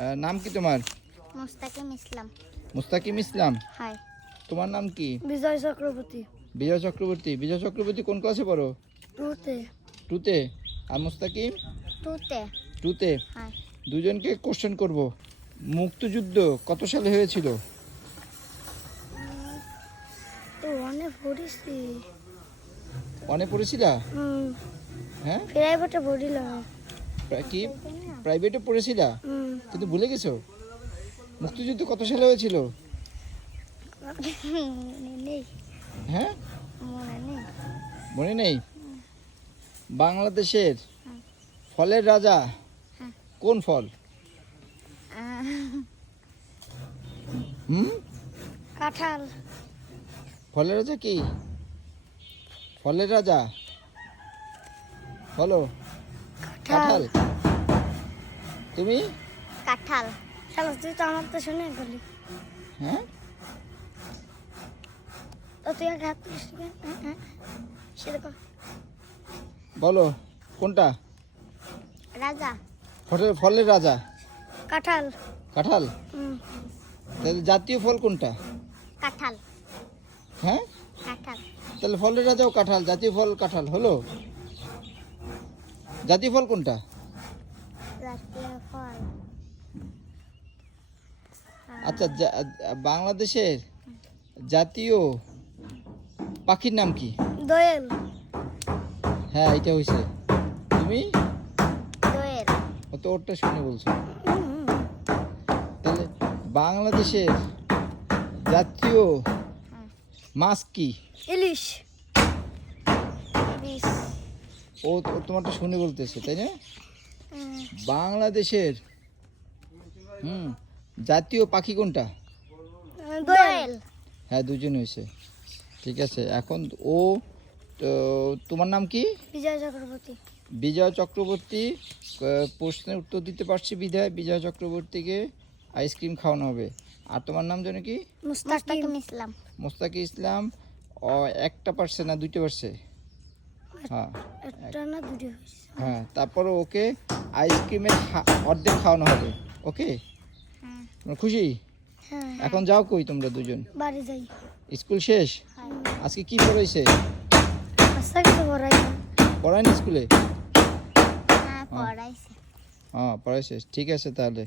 নাম কি তোমার? মুস্তাকিম ইসলাম। মুস্তাকিম ইসলাম। হাই। তোমার নাম কি? বিজয় চক্রবর্তী। বিজয় চক্রবর্তী। বিজয় চক্রবর্তী কোন ক্লাসে পড়ো? 2তে। 2তে। আর মুস্তাকিম? 2তে। 2তে। হাই। দুজনকে কোশ্চেন করব। মুক্তিযুদ্ধ কত সালে হয়েছিল? তো অনেক পড়েছি। অনেক পড়েছিলা? হ্যাঁ, প্রাইভেটে পড়িলাম। কি প্রাইভেটে পড়েছিলা কিন্তু ভুলে গেছো? মুক্তিযুদ্ধ কত সালে হয়েছিল? নেই। হ্যাঁ, মনে নেই। মনে নেই। বাংলাদেশের ফলের রাজা কোন ফল? কাঁঠাল। ফলের রাজা কি? ফলের রাজা বলো। কাঁঠাল। তুমি? কাঁঠাল। চলো তুই তো আমার তো শুনে গেলি। হ্যাঁ, তো তুই আগে হাত তুলিস কেন? সেরকম বলো কোনটা? রাজা। ফলের রাজা কাঁঠাল। কাঁঠাল। তাহলে জাতীয় ফল কোনটা? কাঁঠাল। হ্যাঁ, কাঁঠাল। তাহলে ফলের রাজাও কাঁঠাল, জাতীয় ফল কাঁঠাল হলো। জাতীয় ফল কোনটা? জাতীয় ফল। আচ্ছা, বাংলাদেশের জাতীয় পাখির নাম কি? দোয়েল। হ্যাঁ, এটা হয়েছে। তুমি? দোয়েল। তো ওরটা শুনে বলছো। তাহলে বাংলাদেশের জাতীয় মাছ কি? ইলিশ। বিষ। ও তোমারটা শুনে বলতেছে, তাই না? বাংলাদেশের জাতীয় পাখি কোনটা? দোয়েল। হ্যাঁ, দুজন হয়েছে। ঠিক আছে, এখন ও তোমার নাম কি? বিজয় চক্রবর্তী। বিজয় চক্রবর্তী। প্রশ্নের উত্তর দিতে পারছি বিধায় বিজয় চক্রবর্তীকে আইসক্রিম খাওয়ানো হবে। আর তোমার নাম যেন কি? মুস্তাকিম ইসলাম। মুস্তাকিম ইসলাম। একটা পারছে না, দুইটা পারছে? হ্যাঁ, একটা না দুটো হয়েছে। হ্যাঁ। তারপর ওকে আইসক্রিমের অর্ধেক খাওয়ানো হবে। ওকে, তোমরা খুশি? হ্যাঁ। এখন যাও কই তোমরা দুজন? বাড়ি যাই। স্কুল শেষ? আজকে কি পড়াইছে? আচ্ছা কিছু পড়াই না। পড়ায়নি স্কুলে? হ্যাঁ, পড়াইছে। হ্যাঁ, পড়াইছে। ঠিক আছে তাহলে।